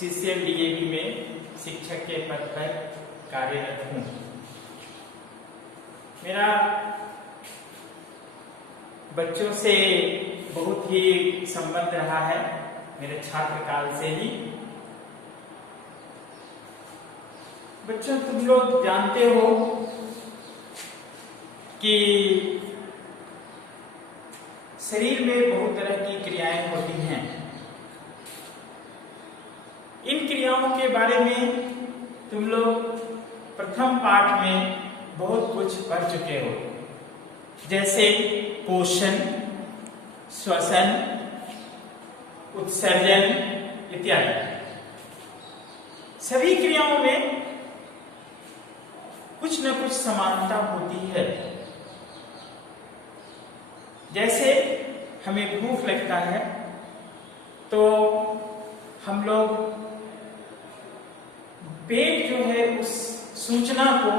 CCL DAV में शिक्षक के पद पर कार्यरत हूँ। मेरा बच्चों से बहुत ही संबंध रहा है, मेरे छात्र काल से ही। बच्चों, तुम लोग जानते हो कि शरीर में बहुत तरह की क्रियाएं होती हैं। इन क्रियाओं के बारे में तुम लोग प्रथम पाठ में बहुत कुछ पढ़ चुके हो, जैसे पोषण, श्वसन, उत्सर्जन इत्यादि। सभी क्रियाओं में कुछ न कुछ समानता होती है। जैसे हमें भूख लगता है तो हम लोग पेट जो है उस सूचना को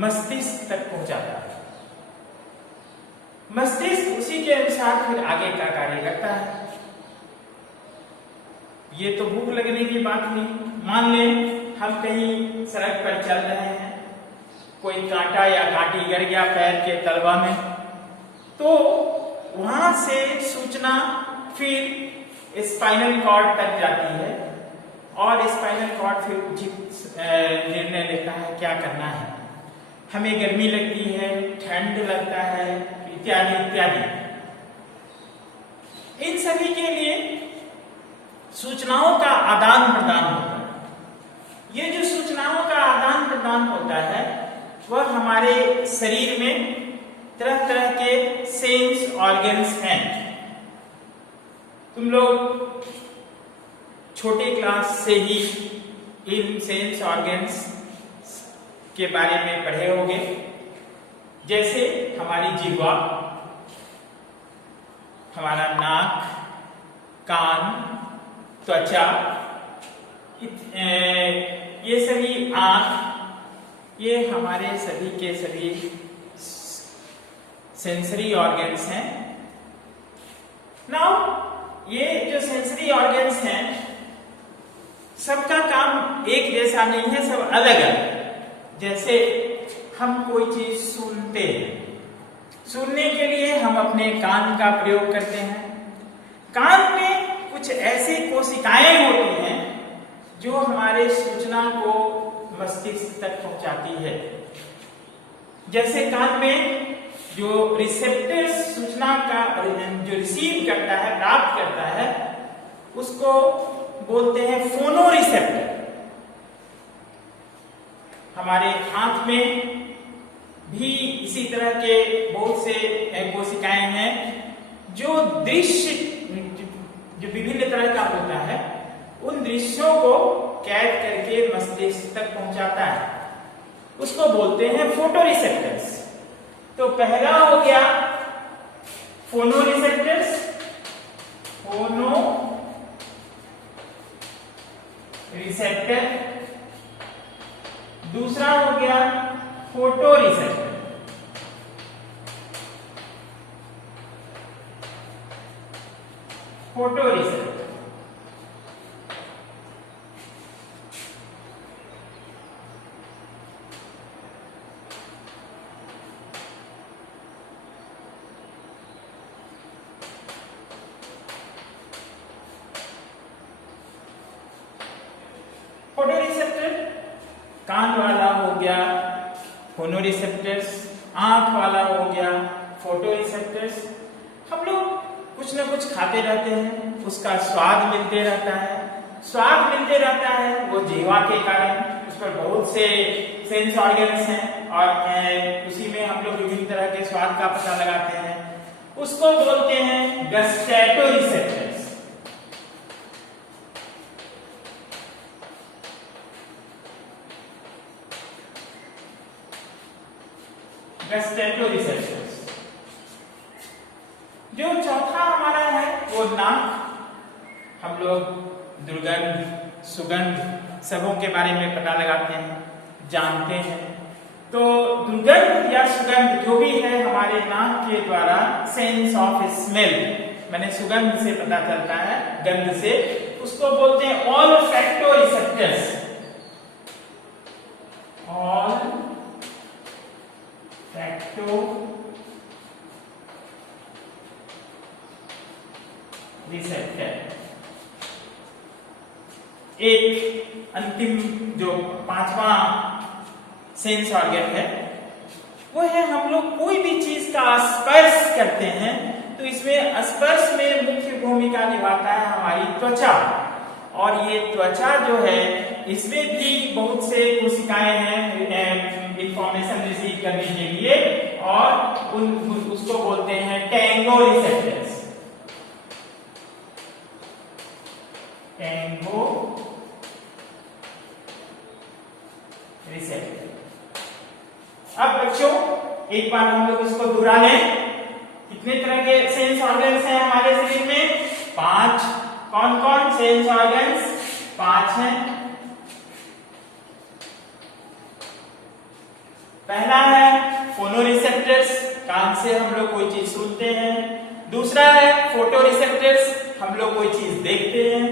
मस्तिष्क तक पहुंचाता है। मस्तिष्क उसी के अनुसार फिर आगे का कार्य करता है। ये तो भूख लगने की बात नहीं। मान लें हम कहीं सड़क पर चल रहे हैं, कोई कांटा या कांटी गिर गया पैर के तलवा में, तो वहां से सूचना फिर स्पाइनल कॉर्ड तक जाती है और स्पाइनल कॉर्ड फिर उचित निर्णय लेता है क्या करना है। हमें गर्मी लगती है, ठंड लगता है, इत्यादि इत्यादि। इन सभी के लिए सूचनाओं का आदान प्रदान होता है। ये जो सूचनाओं का आदान प्रदान होता है वह हमारे शरीर में तरह तरह के सेंस ऑर्गन्स हैं। तुम लोग छोटे क्लास से ही इन सेंस ऑर्गन्स के बारे में पढ़े होंगे, जैसे हमारी जिह्वा, हमारा नाक, कान, त्वचा, ये सभी आंख, ये हमारे सभी के सभी सेंसरी ऑर्गन्स हैं। नाउ ये जो सेंसरी ऑर्गन्स हैं सबका काम एक जैसा नहीं है, सब अलग अलग। जैसे हम कोई चीज सुनते हैं, सुनने के लिए हम अपने कान का प्रयोग करते हैं। कान में कुछ ऐसी कोशिकाएं होती हैं जो हमारे सूचना को मस्तिष्क तक पहुंचाती है। जैसे कान में जो रिसेप्टर सूचना का जो रिसीव करता है, प्राप्त करता है, उसको बोलते हैं फोनो रिसेप्टर। हमारे आंख में भी इसी तरह के बहुत से कोशिकाएं हैं जो दृश्य जो विभिन्न तरह का होता है उन दृश्यों को कैद करके मस्तिष्क तक पहुंचाता है, उसको बोलते हैं फोटो रिसेप्टर्स। तो पहला हो गया फोनो रिसेप्टर्स, फोनो रिसेप्टर। दूसरा हो गया photo receptor. Photo receptor photo receptor कान वाला हो गया फोनो रिसेप्टर्स, आंख वाला हो गया फोटो रिसेप्टर्स। हम लोग कुछ ना कुछ खाते रहते हैं, उसका स्वाद मिलते रहता है। स्वाद मिलते रहता है वो जिह्वा के कारण, उस पर बहुत से सेंस ऑर्गन्स हैं और उसी में हम लोग विभिन्न तरह के स्वाद का पता लगाते हैं। उसको बोलते हैं गस्टैटो रिसेप्टर्स। गस्टैटो रिसेप्टर्स। जो चौथा हमारा है वो नाक। हम लोग दुर्गंध, सुगंध सबों के बारे में पता लगाते हैं, जानते हैं। तो दुर्गंध या सुगंध जो भी है हमारे नाक के द्वारा सेंस ऑफ स्मेल, मैंने सुगंध से पता चलता है, गंध से, उसको बोलते हैं ऑल्फैक्टो रिसेप्टर्स। ऑल्फैक्टो रिसेप्टर। एक अंतिम जो पांचवा सेंस ऑर्गन है वो है, हम लोग कोई भी चीज का स्पर्श करते हैं तो इसमें स्पर्श में मुख्य भूमिका निभाता है हमारी त्वचा। और ये त्वचा जो है इसमें भी बहुत से कोशिकाएं हैं इंफॉर्मेशन रिसीव करने के लिए, और उसको बोलते हैं टेंगो रिसेप्टर्स। Tengo receptor. अब बच्चों एक बार हम लोग इसको दोहरा लें। कितने तरह के सेंस ऑर्गन्स हैं हमारे शरीर में? 5। कौन कौन सेंस ऑर्गन्स? 5 हैं। पहला है फोनोरिसेप्टर्स, कान से हम लोग कोई चीज सुनते हैं। दूसरा है फोटोरिसेप्टर्स, हम लोग कोई चीज देखते हैं।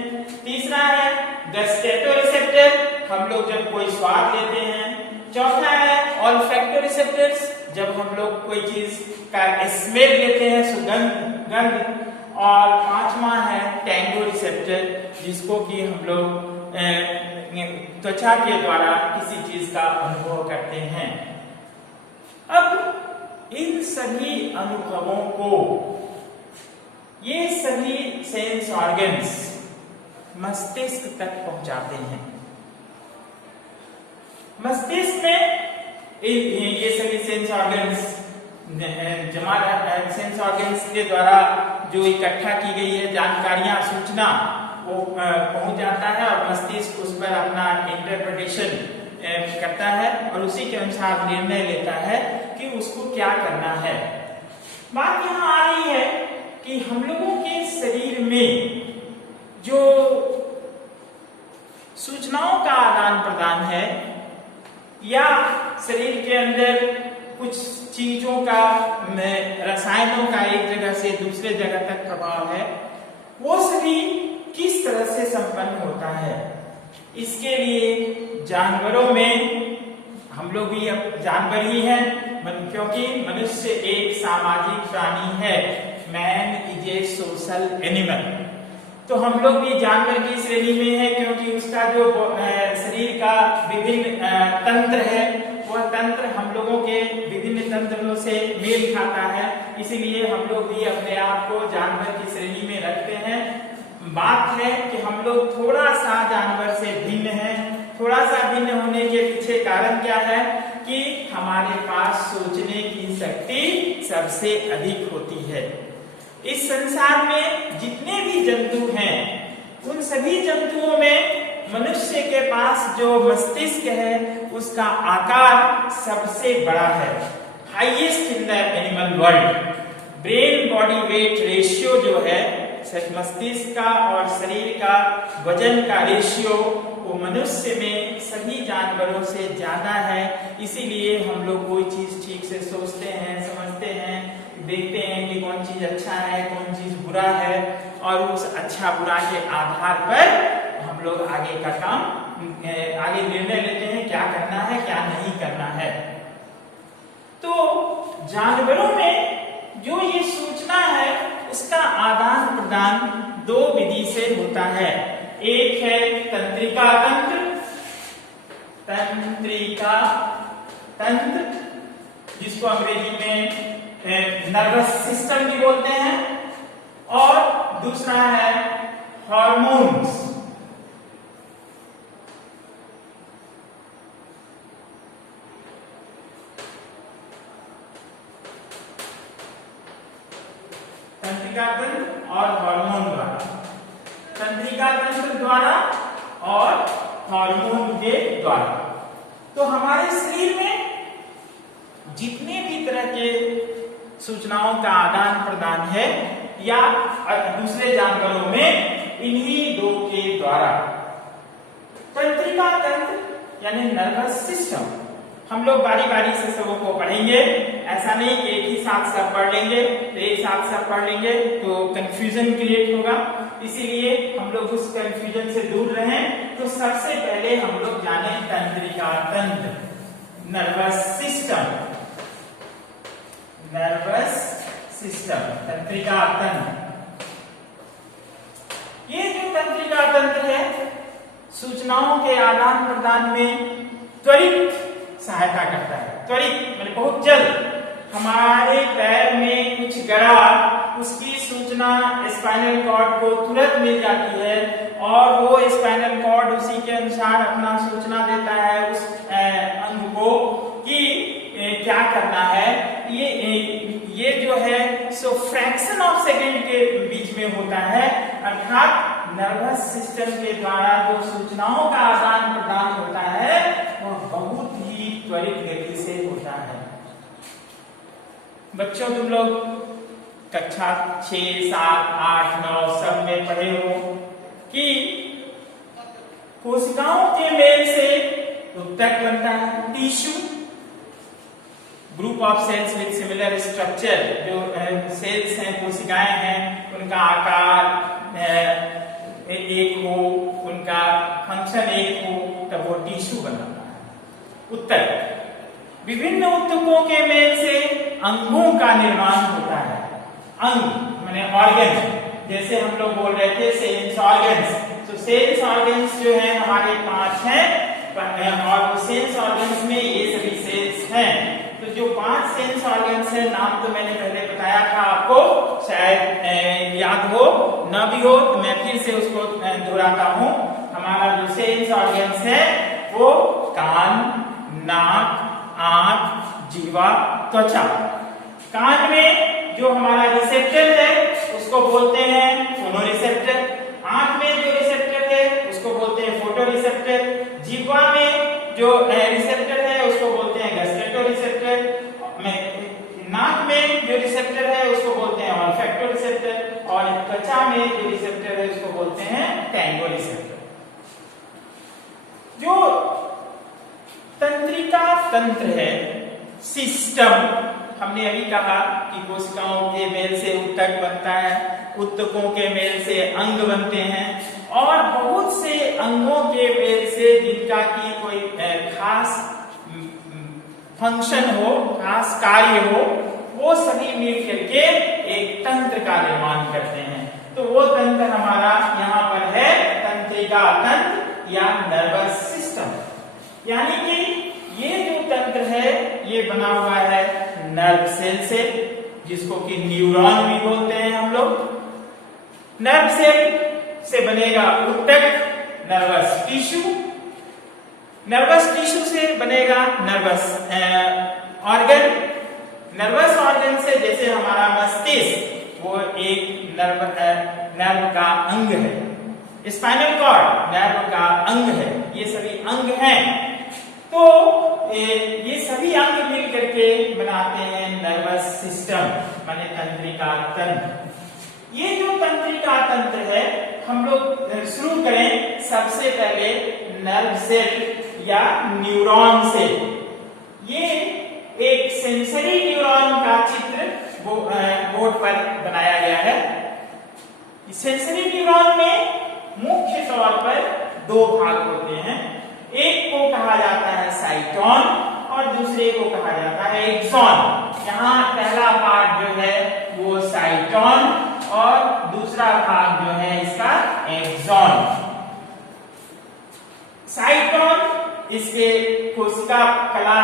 तीसरा है गस्टेटोरिसेप्टर, हम लोग जब कोई स्वाद लेते हैं। चौथा है ऑल्फैक्टो रिसेप्टर्स, जब हम लोग कोई चीज का स्मेल लेते हैं, सुगंध। और पांचवा है टेंगो रिसेप्टर, जिसको कि हम लोग त्वचा के द्वारा किसी चीज का अनुभव करते हैं। अब इन सभी अनुभवों को ये सभी सेंस ऑर्गन्स मस्तिष्क तक पहुंचाते हैं। मस्तिष्क में ये सभी सेंस ऑर्गन्स सेंस ऑर्गन्स के द्वारा जो इकट्ठा की गई है जानकारियां, सूचना, वो पहुंच जाता है और मस्तिष्क उस पर अपना इंटरप्रिटेशन करता है और उसी के अनुसार निर्णय लेता है कि उसको क्या करना है। बात यहाँ आ रही है कि हम लोगों के शरीर में जो सूचनाओं का आदान प्रदान है या शरीर के अंदर कुछ चीजों का, रसायनों का एक जगह से दूसरे जगह तक प्रभाव है, वो सभी किस तरह से संपन्न होता है। इसके लिए जानवरों में, हम लोग भी अब जानवर ही हैं, क्योंकि मनुष्य एक सामाजिक प्राणी है। Man is a social animal. तो हम लोग भी जानवर की श्रेणी में है, क्योंकि उसका जो शरीर का विभिन्न तंत्र है, वह तंत्र हम लोगों के विभिन्न तंत्रों से मेल खाता है। इसीलिए हम लोग भी अपने आप को जानवर की श्रेणी में रखते हैं। बात है कि हम लोग थोड़ा सा जानवर से भिन्न हैं। थोड़ा सा भिन्न होने के पीछे कारण क्या है कि हमारे पास सोचने की शक्ति सबसे अधिक होती है। इस संसार में जितने भी जंतु हैं, उन सभी जंतुओं में मनुष्य के पास जो मस्तिष्क है उसका आकार सबसे बड़ा है, highest in the animal world. Brain body weight ratio जो है, मस्तिष्क का और शरीर का वजन का रेशियो, वो मनुष्य में सभी जानवरों से ज्यादा है। इसीलिए हम लोग कोई चीज ठीक से सोचते हैं, समझते हैं, देखते हैं कि कौन चीज अच्छा है, कौन चीज बुरा है, और उस अच्छा बुरा के आधार पर हम लोग आगे का काम, आगे निर्णय लेते हैं क्या करना है, क्या नहीं करना है। तो जानवरों में जो ये सूचना है उसका आदान प्रदान 2 विधि से होता है। एक है तंत्रिका तंत्र, तंत्रिका तंत्र जिसको अंग्रेजी में नर्वस सिस्टम भी बोलते हैं, और दूसरा है हार्मोन्स। तंत्रिका तंत्र और हार्मोन द्वारा, तंत्रिका तंत्र द्वारा और हार्मोन के द्वारा। तो हमारे शरीर में जितने भी तरह के सूचनाओं का आदान प्रदान है या दूसरे जानवरों में, इन्हीं 2 के द्वारा। तंत्रिका तंत्र यानी नर्वस सिस्टम हम लोग बारी बारी से सबों को पढ़ेंगे। ऐसा नहीं कि एक ही साथ सब पढ़ लेंगे, तो एक साथ सब पढ़ लेंगे तो कंफ्यूजन क्रिएट होगा। इसीलिए हम लोग उस कंफ्यूजन से दूर रहें। तो सबसे पहले हम लोग जाने तंत्रिका तंत्र, नर्वस सिस्टम, नर्वस सिस्टम, तंत्रिका तंत्र। ये जो तंत्रिका तंत्र है सूचनाओं के आदान प्रदान में त्वरित सहायता करता है। त्वरित मैंने बहुत जल्द हमारे पैर में कुछ गड़ा, उसकी सूचना स्पाइनल कॉर्ड को तुरंत मिल जाती है और वो स्पाइनल कॉर्ड उसी के अनुसार अपना सूचना देता है उस अंग को कि क्या करना है। ये जो है सो फ्रैक्शन ऑफ सेकेंड के बीच में होता है, अर्थात नर्वस सिस्टम के द्वारा जो सूचनाओं का आदान प्रदान होता है वह बहुत ही त्वरित गति से होता है। बच्चों तुम लोग कक्षा 6, 7, 8, 9 सब में पढ़े हो कि कोशिकाओं के मेल से उत्तक बनता है, tissue, group of cells with similar structure. जो सेल्स हैं, कोशिकाएं हैं, उनका आकार एक हो, उनका फंक्शन एक हो, तब वो टिश्यू बनाता है। उत्तक, विभिन्न उत्तकों के मेल से अंगों का निर्माण होता है। अंग माने ऑर्गन, जैसे हम लोग बोल रहे थे सेल्स ऑर्गन्स, तो सेल्स ऑर्गन्स जो है हमारे 5 हैं और सेल्स ऑर्गन्स में ये सभी सेल्स हैं। तो जो 5 सेल्स ऑर्गन्स है, नाम तो मैंने पहले बताया था आपको, शायद याद हो, न भी हो तो मैं फिर से उसको दोहराता हूँ। हमारा जो सेल्स ऑर्गन्स है वो कान, नाक, आंख, जीवा, त्वचा। कान में जो हमारा रिसेप्टर है उसको बोलते हैं फोनोरिसेप्टर, आंख में जो रिसेप्टर है उसको बोलते हैं फोटो रिसेप्टर, जीवा में जो रिसेप्टर है उसको बोलते हैं गस्टेटो रिसेप्टर, नाक में जो रिसेप्टर है उसको बोलते हैं ऑल्फैक्टो रिसेप्टर और त्वचा में जो रिसेप्टर है उसको बोलते हैं टैंगो रिसेप्टर। जो तंत्रिका तंत्र है, सिस्टम, हमने अभी कहा कि कोशिकाओं के मेल से उत्तक बनता है, उत्तकों के मेल से अंग बनते हैं और बहुत से अंगों के मेल से जिनका की कोई खास फंक्शन हो, खास कार्य हो, वो सभी मिल करके एक तंत्र का निर्माण करते हैं। तो वो तंत्र हमारा यहाँ पर है तंत्रिका तंत्र या नर्वस सिस्टम। यानी कि ये जो तंत्र है ये बना हुआ है नर्व सेल से, जिसको कि न्यूरॉन भी बोलते हैं हम लोग। नर्व सेल से बनेगा उत्तक, नर्वस टिश्यू, नर्वस टिश्यू से बनेगा नर्वस ऑर्गन, नर्वस ऑर्गन से जैसे हमारा मस्तिष्क वो एक नर्व का अंग है, स्पाइनल कॉर्ड नर्व का अंग है, ये सभी अंग हैं। तो ये सभी अंग मिल करके बनाते हैं नर्वस सिस्टम माने तंत्रिका तंत्र। ये जो तंत्रिका तंत्र है हम लोग शुरू करें सबसे पहले नर्व सेल या न्यूरॉन से। ये एक सेंसरी न्यूरॉन का चित्र बोर्ड पर बनाया गया है। सेंसरी न्यूरॉन में मुख्य तौर पर 2 भाग होते हैं, एक को कहा जाता है साइटोन और दूसरे को कहा जाता है एक्सॉन। यहाँ पहला पार्ट जो है वो साइटोन और दूसरा भाग जो है इसका एक्सॉन। साइटोन इसके कोशिका कला,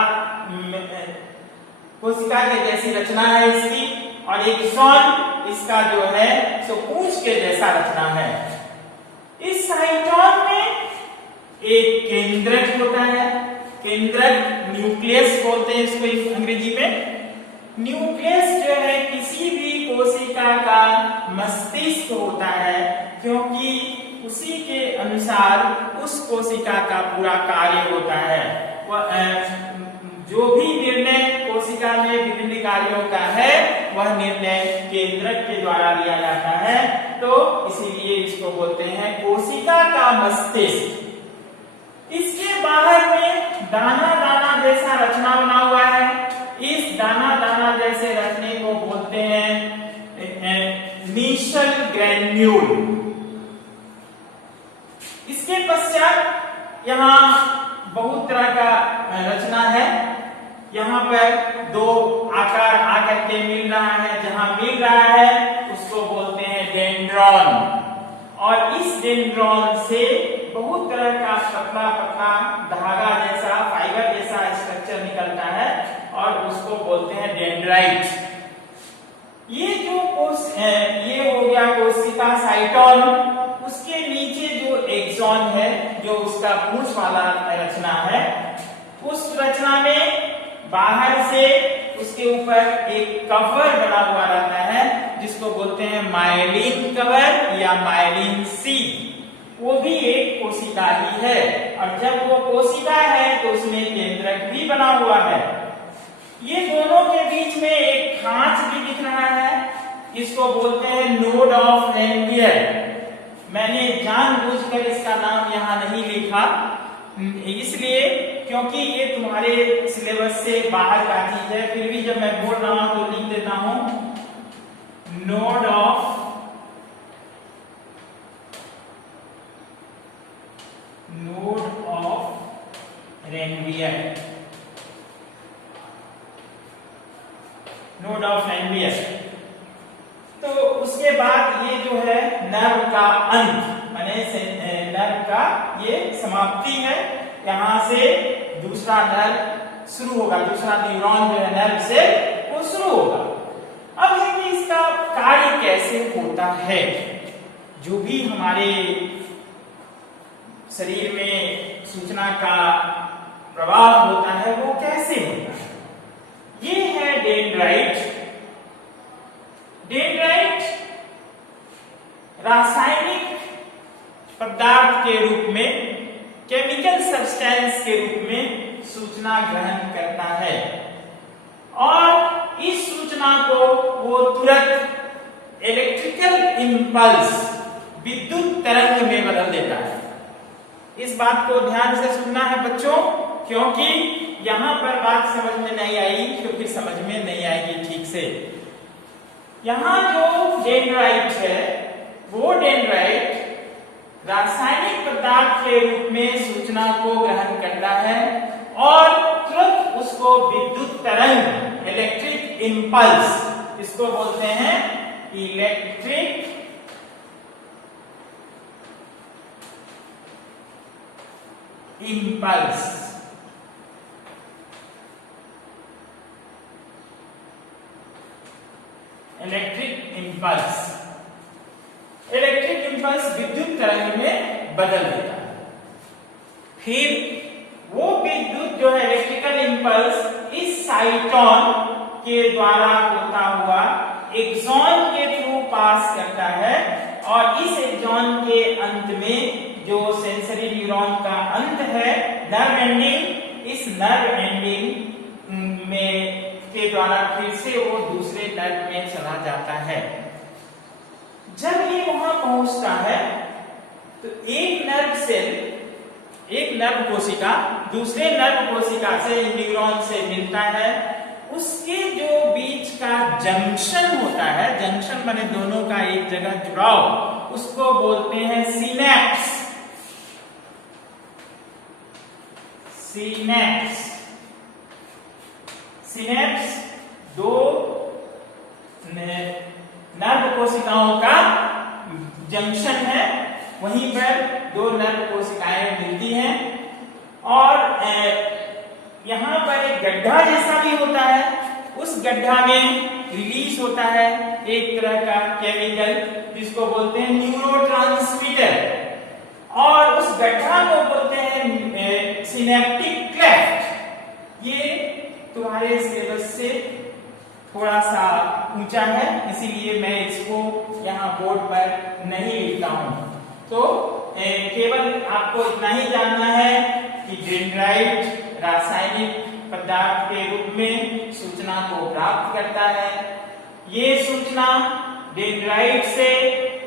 कोशिका के जैसी रचना है इसकी, और एक्सॉन इसका जो है सो पूंछ के जैसा रचना है। इस साइटोन में एक केंद्रक होता है, केंद्रक न्यूक्लियस बोलते हैं इसको अंग्रेजी में। न्यूक्लियस जो है किसी भी कोशिका का मस्तिष्क होता है, क्योंकि उसी के अनुसार उस कोशिका का पूरा कार्य होता है। जो भी निर्णय कोशिका में विभिन्न कार्यों का है वह निर्णय केंद्रक के द्वारा लिया जाता है, तो इसीलिए इसको बोलते हैं कोशिका का मस्तिष्क। इसके बाहर में दाना दाना जैसा रचना बना हुआ है। इस दाना दाना जैसे रचने को बोलते हैं नीशल ग्रैन्यूल। इसके पश्चात यहाँ बहुत तरह का रचना है। यहाँ पर दो आकार आकर के मिल रहा है, जहां मिल रहा है उसको बोलते हैं डेंड्रॉन। और इस डेंड्रॉन से बहुत तरह का पतला पतला धागा जैसा, फाइबर जैसा स्ट्रक्चर निकलता है और उसको बोलते हैं डेंड्राइट। ये जो कोश है, ये हो गया कोशिका साइटोन। उसके नीचे जो एक्सॉन है, जो उसका पूंछ वाला रचना है, उस रचना में बाहर से उसके ऊपर एक कवर बना हुआ रहता है, जिसको बोलते हैं माइलिन कवर या माइलिन सी। वो भी एक कोशिका ही है, और जब वो कोशिका है तो उसमें केंद्रक भी बना हुआ है। ये दोनों के बीच में एक खांच भी दिख रहा है, इसको बोलते हैं नोड ऑफ रेनवियर। मैंने जानबूझकर इसका नाम यहाँ नहीं लिखा, इसलिए क्योंकि ये तुम्हारे सिलेबस से बाहर का चीज है। फिर भी जब मैं बोल रहा हूं तो लिख देता हूं node of Ranvier. Node of Ranvier. तो उसके बाद ये जो है नर्व का अंत, माने नर्व का ये समाप्ति है। यहां से दूसरा नर्व शुरू होगा, दूसरा न्यूरॉन जो है नर्व से वो शुरू होगा। अब है कि इसका कार्य कैसे होता है। जो भी हमारे शरीर में सूचना का प्रवाह होता है वो कैसे होता है। ये है डेंड्राइट। डेंड्राइट रासायनिक पदार्थ के रूप में, केमिकल सब्सटेंस के रूप में सूचना ग्रहण करता है और इस सूचना को वो तुरंत इलेक्ट्रिकल इंपल्स, विद्युत तरंग में बदल देता है। इस बात को ध्यान से सुनना है बच्चों, क्योंकि यहां पर बात समझ में नहीं आई तो फिर समझ में नहीं आएगी ठीक से। यहां जो डेंड्राइट है वो डेंड्राइट रासायनिक पदार्थ के रूप में सूचना को ग्रहण करता है और तुरंत उसको विद्युत तरंग, इलेक्ट्रिक इंपल्स, इसको बोलते हैं electric impulse. Electric impulse, electric impulse विद्युत तरंग में बदल देता है। फिर वो विद्युत जो है इलेक्ट्रिकल इंपल्स इस साइटोन के द्वारा होता हुआ एक्सॉन के थ्रू पास करता है और इस एक्सॉन के अंत में जो सेंसरी न्यूरॉन का अंत है, नर्व एंडिंग, इस नर्व एंडिंग में के द्वारा फिर से वो दूसरे नर्व में चला जाता है। जब ये वहां पहुंचता है तो एक नर्व सेल, एक नर्व कोशिका दूसरे नर्व कोशिका से, न्यूरॉन से मिलता है। उसके जो बीच का जंक्शन होता है, जंक्शन माने दोनों का एक जगह जुड़ाव, उसको बोलते हैं सिनेप्स। सिनेप्स, सिनेप्स दो नर्व कोशिकाओं का जंक्शन है, वहीं पर दो नर्व कोशिकाएं मिलती हैं और यहां पर एक गड्ढा जैसा भी होता है। उस गड्ढा में रिलीज होता है एक तरह का केमिकल जिसको बोलते हैं न्यूरोट्रांसमीटर, और उस गड्ढा को बोलते हैं सिनेप्टिक क्लेफ्ट। ये तुम्हारे सिलेबस से थोड़ा सा ऊंचा है, इसीलिए मैं इसको यहाँ बोर्ड पर नहीं लिखता हूं। तो केवल आपको इतना ही जानना है कि डेंड्राइट रासायनिक पदार्थ के रूप में सूचना को प्राप्त करता है। ये सूचना डेंड्राइट से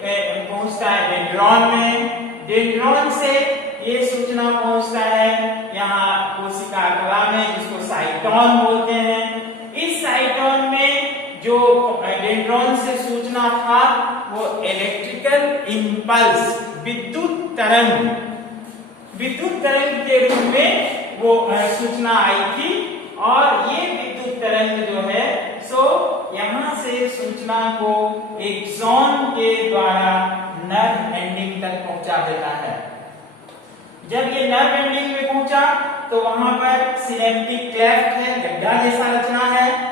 पहुंचता है डेंड्रॉन में, डेंड्रॉन से ये सूचना पहुंचता है यहाँ कोशिका कला में, जिसको साइटोन बोलते हैं। इस साइटोन में जो डेंड्रॉन से सूचना था वो इलेक्ट्रिकल इंपल्स, विद्युत तरंग विद्युत तरंग के रूप में वो सूचना आई थी। और ये विद्युत तरंग जो है सो यहां से सूचना को एक्सॉन के द्वारा नर्व एंडिंग तक पहुंचा देता है। जब ये नर्व एंडिंग में पहुंचा तो वहां पर सिनेप्टिक क्लेफ्ट है, गड्ढा जैसा रचना है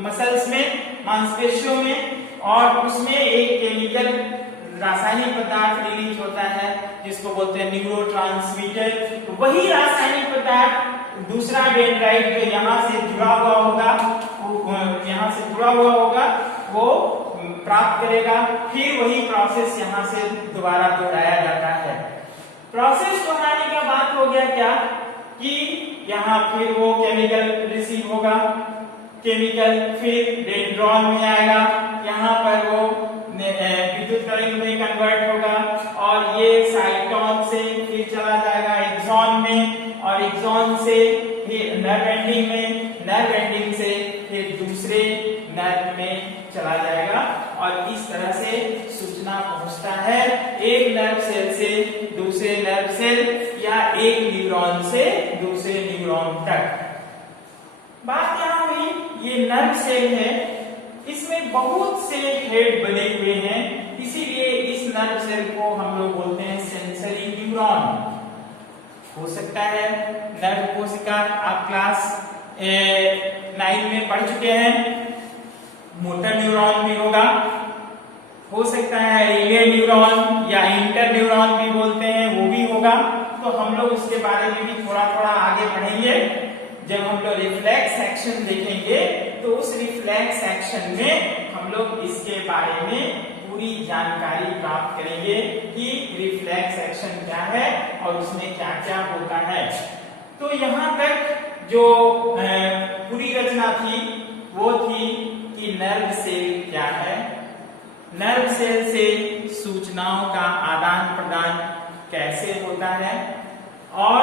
मसल्स में, मांसपेशियों में, और उसमें एक केमिकल रासायनिक पदार्थ रिलीज होता है जिसको बोलते हैं न्यूरोट्रांसमीटर। वही रासायनिक पदार्थ दूसरा डेंड्राइट जो यहाँ से जुड़ा हुआ होगा, वो प्राप्त करेगा। फिर वही प्रोसेस यहाँ से दोबारा दोहराया जाता है। प्रोसेस दोहराने का बात हो गया क्या कि यहाँ फिर वो केमिकल रिसीव होगा, केमिकल फिर डेंड्रॉन में आएगा, यहाँ पर वो विद्युत तरंग में कन्वर्ट होगा और ये साइटोन से फिर चला जाएगा एक्सॉन में, और एक्सॉन से फिर नर्व एंडिंग में, नर्व एंडिंग से फिर दूसरे नर्व में चला जाएगा। और इस तरह से सूचना पहुंचता है एक नर्व सेल से दूसरे नर्व सेल या एक न्यूरॉन से दूसरे न्यूरॉन तक। बात यहाँ हुई ये नर्व सेल है, इसमें बहुत से हेड बने हुए हैं, इसीलिए इस नर्व सेल को हम लोग बोलते हैं सेंसरी न्यूरॉन। हो सकता है नर्व कोशिका आप क्लास 9 में पढ़ चुके हैं, मोटर न्यूरॉन भी होगा, हो सकता है रिले न्यूरॉन या इंटर न्यूरॉन भी बोलते हैं वो भी होगा। तो हम लोग उसके बारे में भी थोड़ा थोड़ा आगे पढ़ेंगे। जब हम लोग रिफ्लेक्स एक्शन देखेंगे तो उस रिफ्लेक्स एक्शन में हम लोग इसके बारे में पूरी जानकारी प्राप्त करेंगे कि रिफ्लेक्स एक्शन क्या है और उसमें क्या क्या होता है। तो यहाँ तक जो पूरी रचना थी वो थी कि नर्व सेल क्या है, नर्व सेल से सूचनाओं का आदान प्रदान कैसे होता है, और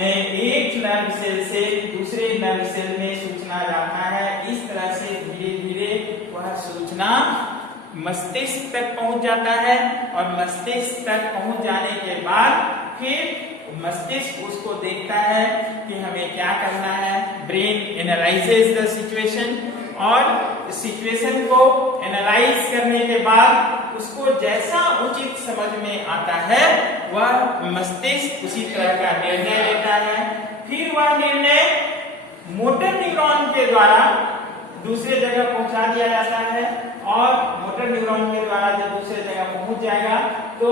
एक नर्व सेल से दूसरे नर्व सेल में सूचना जाता है। इस तरह से धीरे धीरे वह सूचना मस्तिष्क तक पहुंच जाता है, और मस्तिष्क तक पहुंच जाने के बाद फिर मस्तिष्क उसको देखता है कि हमें क्या करना है। ब्रेन एनालाइजेस द सिचुएशन, और सिचुएशन को एनालाइज करने के बाद उसको जैसा उचित समझ में आता है वह मस्तिष्क उसी तरह का निर्णय लेता है। फिर वह निर्णय मोटर न्यूरॉन के द्वारा दूसरे जगह पहुंचा दिया जाता है, और मोटर न्यूरॉन के द्वारा जब दूसरे जगह पहुंच जाएगा तो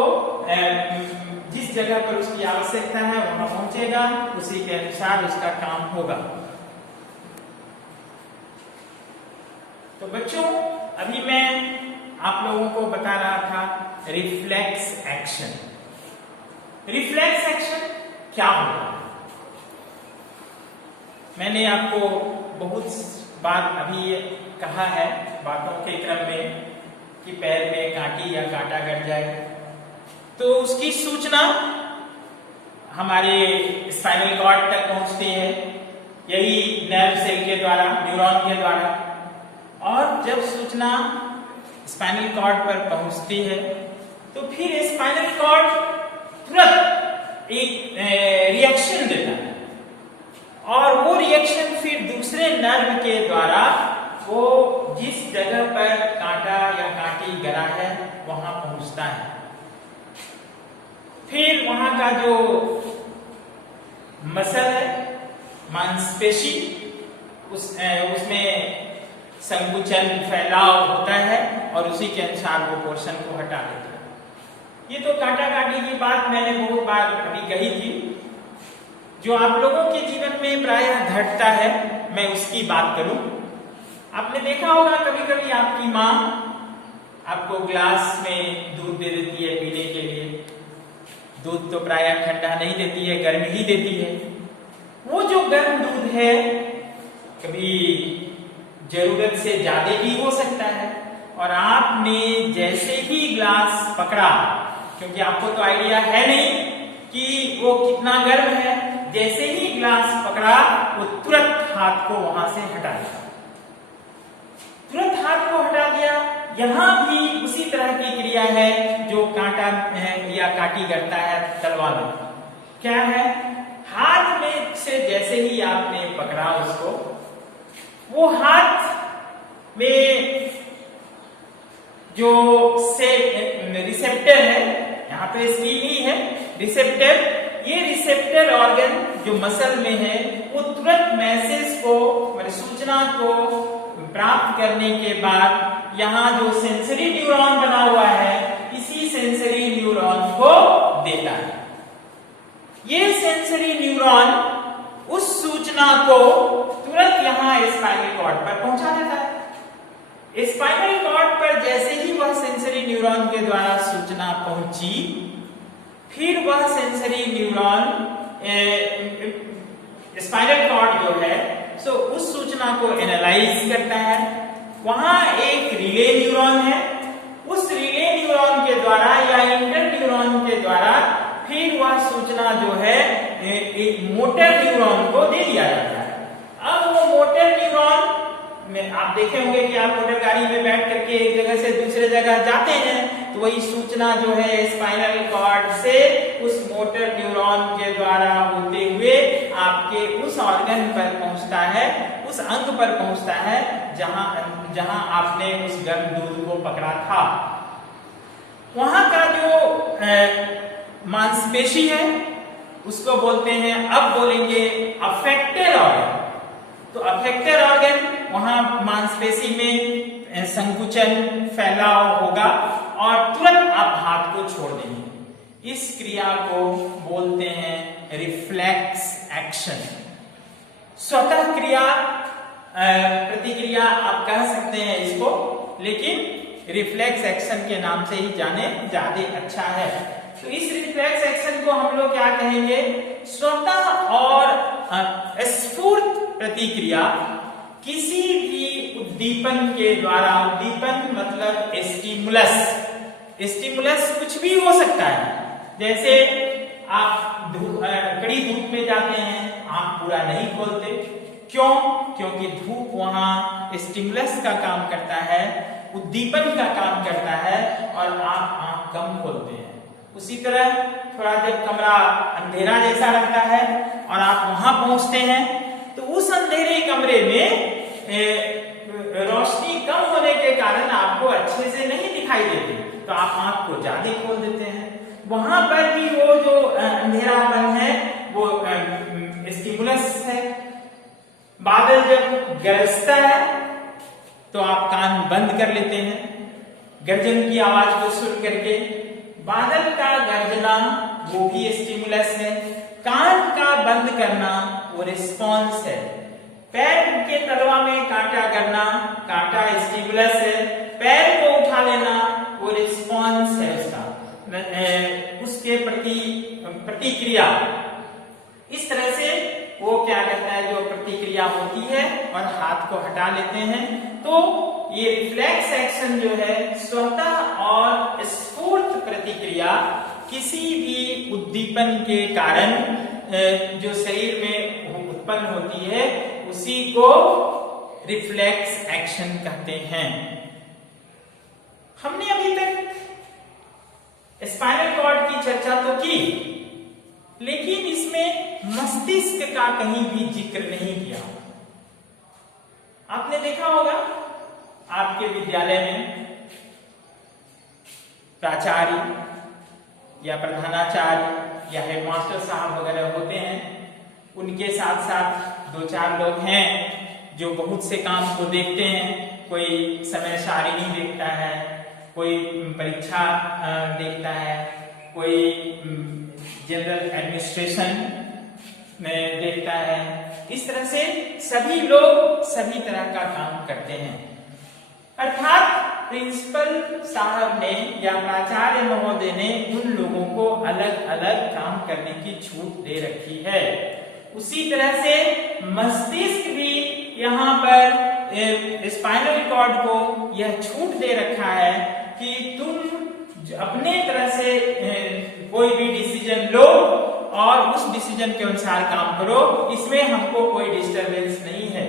जिस जगह पर उसकी आवश्यकता है वहां पहुंचेगा, उसी के अनुसार उसका काम होगा। तो बच्चों अभी मैं आप लोगों को बता रहा था रिफ्लेक्स एक्शन। रिफ्लेक्स एक्शन क्या होगा? मैंने आपको बहुत बार अभी कहा है बातों के क्रम में कि पैर में कांटी या कांटा कट जाए तो उसकी सूचना हमारे स्पाइनल कॉर्ड तक पहुंचती है, यही नर्व सेल के द्वारा, न्यूरॉन के द्वारा। और जब सूचना स्पाइनल कॉर्ड पर पहुंचती है तो फिर स्पाइनल कॉर्ड तुरंत एक रिएक्शन देता है, और वो रिएक्शन फिर दूसरे नर्व के द्वारा वो जिस जगह पर कांटा या कांटी गरा है वहां पहुंचता है। फिर वहां का जो मसल है, मांसपेशी, उसमें संकुचन फैलाव होता है और उसी के अनुसार वो पोर्शन को हटा देता है। ये तो कांटा काटी की बात मैंने बहुत बार अभी कही थी, जो आप लोगों के जीवन में प्रायः घटता है, मैं उसकी बात करूं। आपने देखा होगा कभी कभी आपकी माँ आपको ग्लास में दूध दे देती है पीने के लिए। दूध तो प्रायः ठंडा नहीं देती है, गर्म ही देती है। वो जो गर्म दूध है कभी जरूरत से ज्यादा भी हो सकता है, और आपने जैसे ही ग्लास पकड़ा, क्योंकि आपको तो आइडिया है नहीं कि वो कितना गर्म है, जैसे ही ग्लास पकड़ा वो तुरंत हाथ को वहां से हटा दिया। तुरंत हाथ को हटा दिया यहाँ भी उसी तरह की क्रिया है जो कांटा या काटी करता है तलवार में। क्या है, हाथ में से जैसे ही आपने पकड़ा उसको, वो हाथ में जो से रिसेप्टर है, यहाँ पे स्टील ही है रिसेप्टर, ये रिसेप्टर ऑर्गन जो मसल में है वो तुरंत मैसेज को, सूचना को प्राप्त करने के बाद यहाँ जो सेंसरी न्यूरॉन बना हुआ है, इसी सेंसरी न्यूरॉन को देता है। ये सेंसरी न्यूरॉन उस सूचना को तुरंत यहाँ स्पाइनल कॉर्ड पर पहुंचा देता है। स्पाइनल कॉर्ड पर जैसे ही वह सेंसरी न्यूरॉन के द्वारा सूचना पहुंची, फिर वह सेंसरी न्यूरॉन स्पाइनल कॉर्ड जो है सो उस सूचना को एनालाइज करता है। वहां एक रिले न्यूरॉन है, उस रिले न्यूरॉन के द्वारा या इंटर न्यूरॉन के द्वारा फिर वह सूचना जो है एक मोटर न्यूरॉन को दे दिया जाता है। अब वो मोटर न्यूरॉन में आप देखे होंगे कि आप मोटर गाड़ी में बैठ करके एक जगह से दूसरे जगह जाते हैं, तो वही सूचना जो है स्पाइनल कॉर्ड से उस मोटर न्यूरॉन के द्वारा होते हुए आपके उस ऑर्गन पर पहुंचता है, उस अंग पर पहुंचता है जहां आपने उस गर्म दूध को पकड़ा था। वहां का जो मांसपेशी है उसको बोलते हैं, अब बोलेंगे अफेक्टर ऑर्गन। तो अफेक्टर ऑर्गन, वहां मांसपेशी में संकुचन फैलाव होगा और तुरंत आप हाथ को छोड़ देंगे। इस क्रिया को बोलते हैं रिफ्लेक्स एक्शन। स्वतः क्रिया, प्रतिक्रिया आप कह सकते हैं इसको, लेकिन रिफ्लेक्स एक्शन के नाम से ही जाने ज्यादा अच्छा है। तो इस रिफ्लेक्स एक्शन को हम लोग क्या कहेंगे, स्वतः और स्फूर्त प्रतिक्रिया किसी भी उद्दीपन के द्वारा। उद्दीपन मतलब स्टिमुलस, स्टिमुलस कुछ भी हो सकता है। जैसे आप कड़ी धूप में जाते हैं, आंख पूरा नहीं खोलते, क्यों? क्योंकि धूप वहां स्टिमुलस का काम करता है, उद्दीपन का काम करता है और आप आंख कम खोलते हैं। उसी तरह थोड़ा जब कमरा अंधेरा जैसा लगता है और आप वहां पहुंचते हैं, तो उस अंधेरे कमरे में रोशनी कम होने के कारण आपको अच्छे से नहीं दिखाई देती, तो आप आंख को ज्यादा खोल देते हैं। वहां पर भी वो जो अंधेरापन है वो स्टिमुलस है। बादल जब गरजता है तो आप कान बंद कर लेते हैं गर्जन की आवाज को सुन करके। बादल का गर्जना वो भी स्टिमुलस है। कान का बंद करना वो रिस्पॉन्स है। पैर के तलवा में कांटा करना, कांटा स्टिमुलस है। पैर को उठा लेना वो रिस्पॉन्स है उसके प्रति प्रतिक्रिया। इस तरह से वो क्या कहता है, जो प्रतिक्रिया होती है और हाथ को हटा लेते हैं। तो ये रिफ्लेक्स एक्शन जो है स्वतः और स्फूर्त प्रतिक्रिया किसी भी उद्दीपन के कारण जो शरीर में उत्पन्न होती है उसी को रिफ्लेक्स एक्शन कहते हैं। हमने अभी तक स्पाइनल कॉर्ड की चर्चा तो की, लेकिन इसमें मस्तिष्क का कहीं भी जिक्र नहीं किया। आपने देखा होगा आपके विद्यालय में प्राचार्य या प्रधानाचार्य या हेडमास्टर साहब वगैरह होते हैं, उनके साथ साथ दो चार लोग हैं जो बहुत से काम को देखते हैं। कोई समय सारिणी देखता है, कोई परीक्षा देखता है, कोई जनरल एडमिनिस्ट्रेशन में देखता है। इस तरह से सभी लोग सभी तरह का काम करते हैं। अर्थात प्रिंसिपल साहब ने या प्राचार्य महोदय ने उन लोगों को अलग अलग काम करने की छूट दे रखी है। उसी तरह से मस्तिष्क भी यहाँ पर स्पाइनल कॉर्ड को यह छूट दे रखा है कि तुम अपने तरह से कोई भी डिसीजन लो और उस डिसीजन के अनुसार काम करो, इसमें हमको कोई डिस्टरबेंस नहीं है।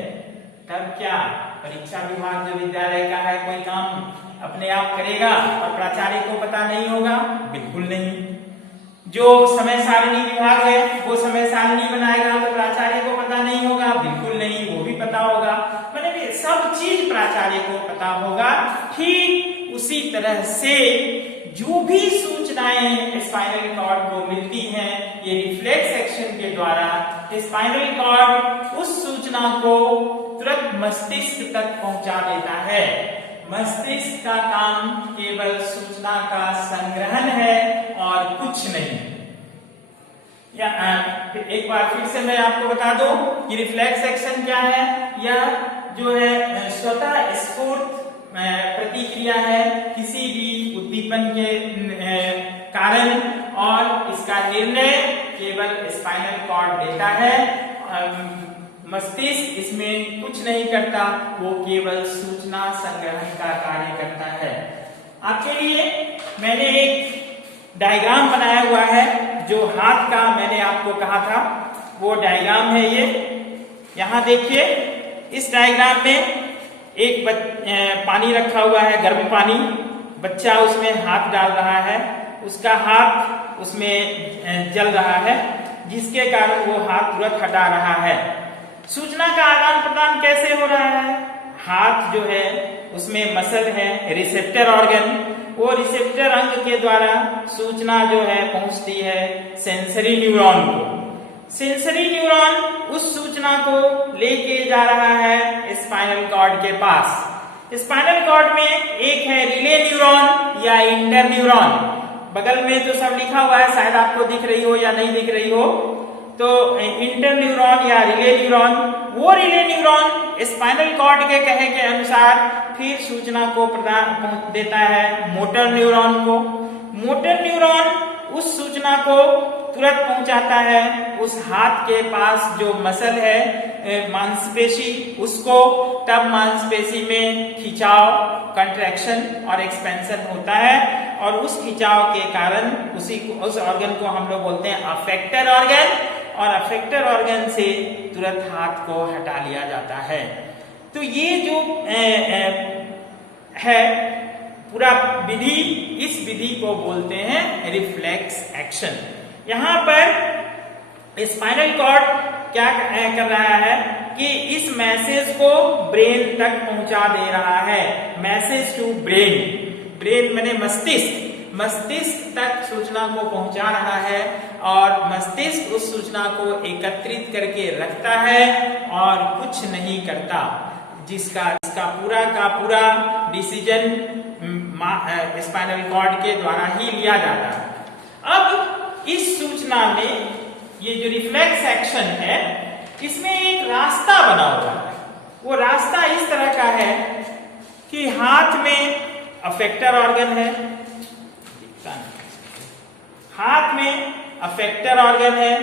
तब क्या परीक्षा विभाग जो विद्यालय का है कोई काम अपने आप करेगा और प्राचार्य को पता नहीं होगा? बिल्कुल नहीं। जो समय सारणी विभाग है वो समय सारणी बनाएगा तो प्राचार्य को पता नहीं होगा? बिल्कुल नहीं, वो भी पता होगा। मतलब सब चीज प्राचार्य को पता होगा। ठीक उसी तरह से जो भी सूचनाएं स्पाइनल कॉर्ड को मिलती हैं, ये रिफ्लेक्स एक्शन के द्वारा स्पाइनल कॉर्ड उस सूचना को तुरंत मस्तिष्क तक पहुंचा देता है। मस्तिष्क का काम केवल सूचना का संग्रहण है और कुछ नहीं। या एक बार फिर से मैं आपको बता दूं कि रिफ्लेक्स एक्शन क्या है। यह जो है स्वतः स्फूर्त प्रतिक्रिया है किसी भी उद्दीपन के कारण, और इसका निर्णय केवल स्पाइनल कॉर्ड देता है। मस्तिष्क इसमें कुछ नहीं करता, वो केवल सूचना संग्रहण का कार्य करता है। आपके लिए मैंने एक डायग्राम बनाया हुआ है जो हाथ का मैंने आपको कहा था, वो डायग्राम है ये। यहां देखिए, इस डायग्राम में एक पानी रखा हुआ है, गर्म पानी। बच्चा उसमें हाथ डाल रहा है, उसका हाथ उसमें जल रहा है, जिसके कारण वो हाथ तुरंत हटा रहा है। सूचना का आदान प्रदान कैसे हो रहा है? हाथ जो है उसमें मसल है, रिसेप्टर ऑर्गन, वो रिसेप्टर अंग के द्वारा सूचना जो है पहुंचती है सेंसरी न्यूरॉन को। सेंसरी न्यूरॉन उस सूचना को लेके जा रहा है स्पाइनल कॉर्ड के पास। स्पाइनल कॉर्ड में एक है रिले न्यूरॉन या इंटर न्यूरॉन। बगल में जो सब लिखा हुआ है शायद आपको दिख रही हो या नहीं दिख रही हो, तो इंटर न्यूरॉन या रिले न्यूरॉन, वो रिले न्यूरॉन स्पाइनल कॉर्ड के कहे के अनुसार फिर सूचना को प्रदान देता है मोटर न्यूरॉन को। मोटर न्यूरॉन उस सूचना को तुरंत पहुंचाता है उस हाथ के पास जो मसल है, मांसपेशी, उसको। तब मांसपेशी में खिंचाव, कंट्रैक्शन और एक्सपेंशन होता है, और उस खिंचाव के कारण उस ऑर्गन को हम लोग बोलते हैं अफेक्टर ऑर्गन, और अफेक्टर ऑर्गन से तुरंत हाथ को हटा लिया जाता है। तो ये जो है पूरा विधि, इस विधि को बोलते हैं रिफ्लेक्स एक्शन। यहाँ पर स्पाइनल कॉर्ड क्या कर रहा है कि इस मैसेज को ब्रेन तक पहुंचा दे रहा है। मैसेज टू ब्रेन, ब्रेन माने मस्तिष्क, मस्तिष्क तक सूचना को पहुंचा रहा है, और मस्तिष्क उस सूचना को एकत्रित करके रखता है और कुछ नहीं करता, जिसका पूरा का पूरा डिसीजन स्पाइनल कॉर्ड के द्वारा ही लिया जाता है। अब इस सूचना में ये जो रिफ्लेक्स एक्शन है, इसमें एक रास्ता बना हुआ है। वो रास्ता इस तरह का है कि हाथ में अफेक्टर ऑर्गन है, हाथ में अफेक्टर ऑर्गन है,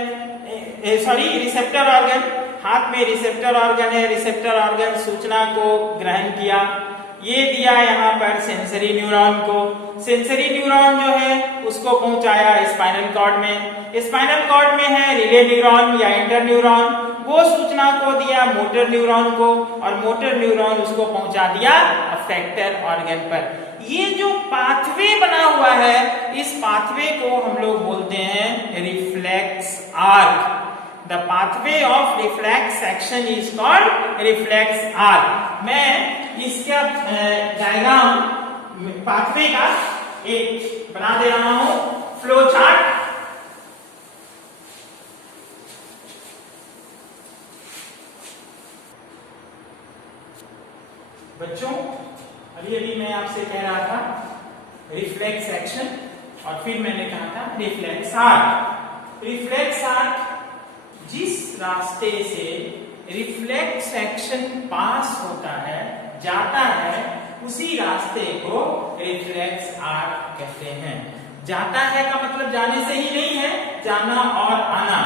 रिसेप्टर ऑर्गन, हाथ में रिसेप्टर ऑर्गन है। रिसेप्टर ऑर्गन सूचना को ग्रहण किया, ये दिया यहाँ पर सेंसरी न्यूरॉन को। सेंसरी न्यूरॉन जो है उसको पहुंचाया स्पाइनल कॉर्ड में। स्पाइनल कॉर्ड में है रिले न्यूरॉन या इंटर न्यूरॉन, वो सूचना को दिया मोटर न्यूरॉन को, और मोटर न्यूरॉन उसको पहुंचा दिया अफेक्टर ऑर्गन पर। ये जो पाथवे बना हुआ है, इस पाथवे को हम लोग बोलते हैं reflex arc. The pathway of reflex action is called reflex arc। मैं इसका डायग्राम पाथवे का एक बना दे रहा हूं, फ्लो चार्ट। बच्चों, अभी मैं आपसे कह रहा था रिफ्लेक्स एक्शन, और फिर मैंने कहा था रिफ्लेक्स आर्क। रिफ्लेक्स आर्क जिस रास्ते से रिफ्लेक्स एक्शन पास होता है, जाता है, उसी रास्ते को रिफ्लेक्स आर्क कहते हैं। जाता है का मतलब जाने से ही नहीं है, जाना और आना।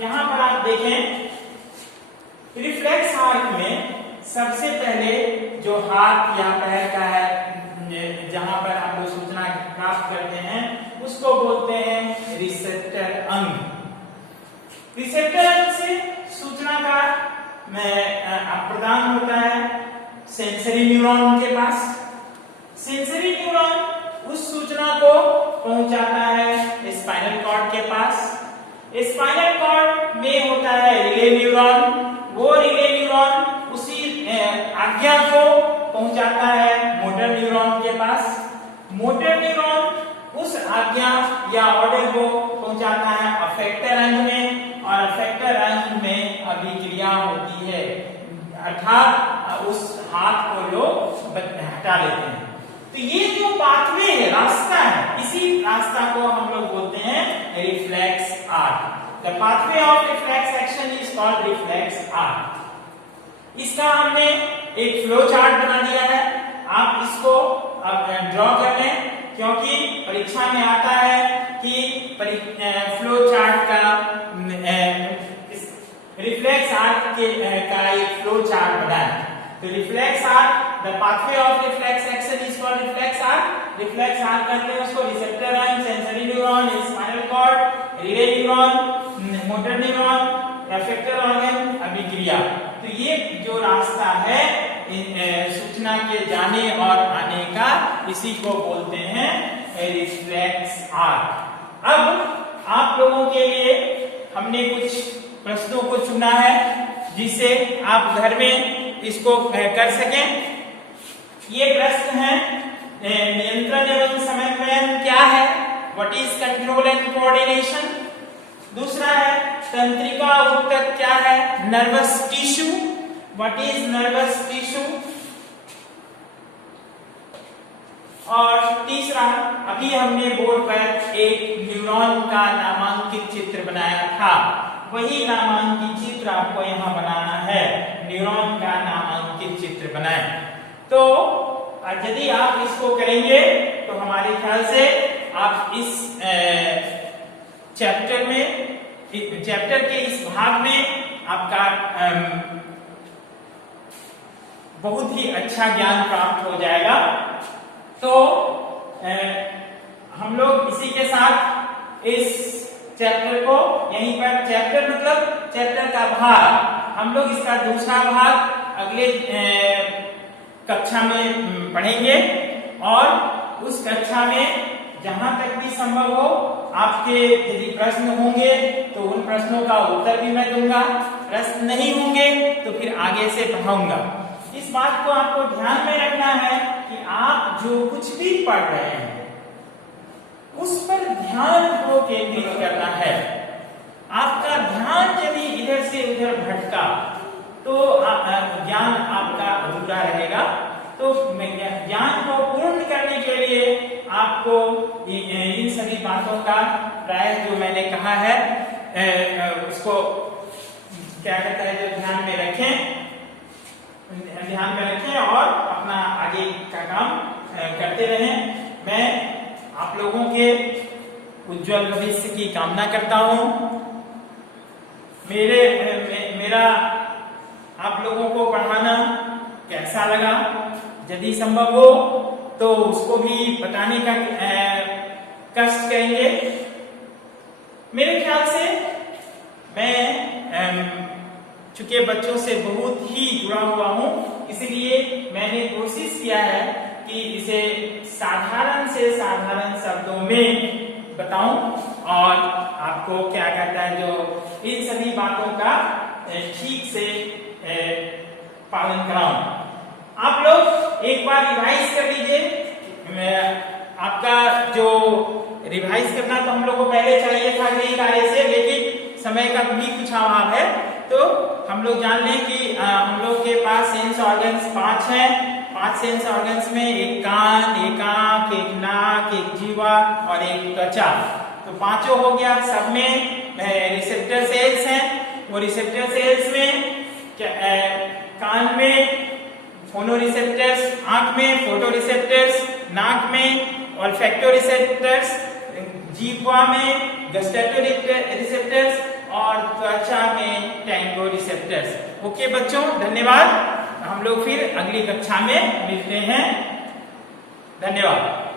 यहां पर आप देखें, रिफ्लेक्स आर्क में सबसे पहले जो हाथ या पैर का है, जहां पर आप लोग सूचना प्राप्त करते हैं, उसको बोलते हैं रिसेप्टर अंग। रिसेप्टर अंग से सूचना का प्रदान होता है सेंसरी न्यूरॉन के पास। सेंसरी न्यूरॉन उस सूचना को पहुंचाता है स्पाइनल कॉर्ड के पास। स्पाइनल कॉर्ड में होता है रिले न्यूरॉन, वो रिले न्यूरॉन उसी आज्ञा को पहुंचाता है मोटर न्यूरॉन के पास। मोटर न्यूरॉन उस आज्ञा या ऑर्डर को पहुंचाता है अफेक्टर अंग में, और अफेक्टर अंग में अभिक्रिया होती है, अर्थात उस हाथ को लोग हटा लेते हैं। तो ये जो पाथवे है, रास्ता है, इसी रास्ता को हम लोग बोलते हैं reflex arc. The pathway of reflex action is called reflex arc. इसका हमने एक फ्लो चार्ट बना दिया है, आप इसको ड्रॉ कर लें, क्योंकि परीक्षा में आता है कि फ्लो चार्ट का रिफ्लेक्स आर्क का एक फ्लो चार्ट बनाएं। तो reflex arc, the pathway of reflex action is called reflex arc. Reflex arc करते हैं उसको रिसेप्टर अंग, sensory neuron, spinal cord, relay neuron, motor neuron, effector organ, अभिक्रिया। तो ये जो रास्ता है सूचना के जाने और आने का, इसी को बोलते हैं रिफ्लेक्स आर्क। अब आप लोगों के लिए हमने कुछ प्रश्नों को चुना है, जिसे आप घर में इसको कर सकें। ये प्रश्न है, नियंत्रण एवं समन्वयन क्या है? What is control and coordination? दूसरा है, तंत्रिका ऊतक क्या है? Nervous tissue, what is nervous tissue? और तीसरा, अभी हमने बोर्ड पर एक न्यूरॉन का नामांकित चित्र बनाया था, वही नामांकित चित्र आपको यहाँ बनाना है। न्यूरॉन का नामांकित चित्र बनाएं। तो यदि आप इसको करेंगे तो हमारे ख्याल से आप इस चैप्टर के इस भाग में आपका बहुत ही अच्छा ज्ञान प्राप्त हो जाएगा। तो हम लोग इसी के साथ इस चैप्टर को यहीं पर, चैप्टर मतलब चैप्टर का भाग, हम लोग इसका दूसरा भाग अगले कक्षा में पढ़ेंगे, और उस कक्षा में जहां तक भी संभव हो आपके यदि प्रश्न होंगे तो उन प्रश्नों का उत्तर भी मैं दूंगा, प्रश्न नहीं होंगे तो फिर आगे से पढ़ाऊंगा। इस बात को आपको ध्यान में रखना है कि आप जो कुछ भी पढ़ रहे हैं उस पर ध्यान को केंद्रित करना है। आपका ध्यान यदि इधर से उधर भटका तो ज्ञान आपका अधूरा रहेगा। तो ज्ञान को पूर्ण करने के लिए आपको इन सभी बातों का प्राय जो मैंने कहा है उसको क्या कहता है, जो ध्यान में रखें और अपना आगे का काम करते रहें। मैं आप लोगों के उज्जवल भविष्य की कामना करता हूं। मेरा आप लोगों को पढ़ाना कैसा लगा, यदि संभव हो तो उसको भी बताने का कष्ट करेंगे। मेरे ख्याल से मैं चूंकि बच्चों से बहुत ही जुड़ा हुआ हूं, इसलिए मैंने कोशिश किया है कि इसे साधारण से साधारण शब्दों में बताऊं और आपको क्या कहता है, जो इन सभी बातों का ठीक से पालन कराऊं। आप लोग एक बार रिवाइज कर लीजिए। आपका जो रिवाइज करना तो हम लोग को पहले चाहिए था गृह कार्य से, लेकिन समय का भी कुछ अभाव है। तो हम लोग जान लें कि हम लोग के पास सेंस ऑर्गन्स 5 हैं। 5 सेंस ऑर्गन्स में एक कान, एक आंख, एक नाक, एक जीवा और एक त्वचा। तो पांचों हो गया। सब में रिसेप्टर सेल्स हैं। वो रिसेप्टर सेल्स में कान में फोनो रिसेप्टर्स, आंख में फोटो रिसेप्टर्स, नाक में ऑल्फैक्टो रिसेप्टर्स, जीवा में गस्टैटो रिसेप्टर्स और त्वचा में टैंगो रिसेप्टर्स। ओके बच्चों, धन्यवाद। हम लोग फिर अगली कक्षा में मिलते हैं। धन्यवाद।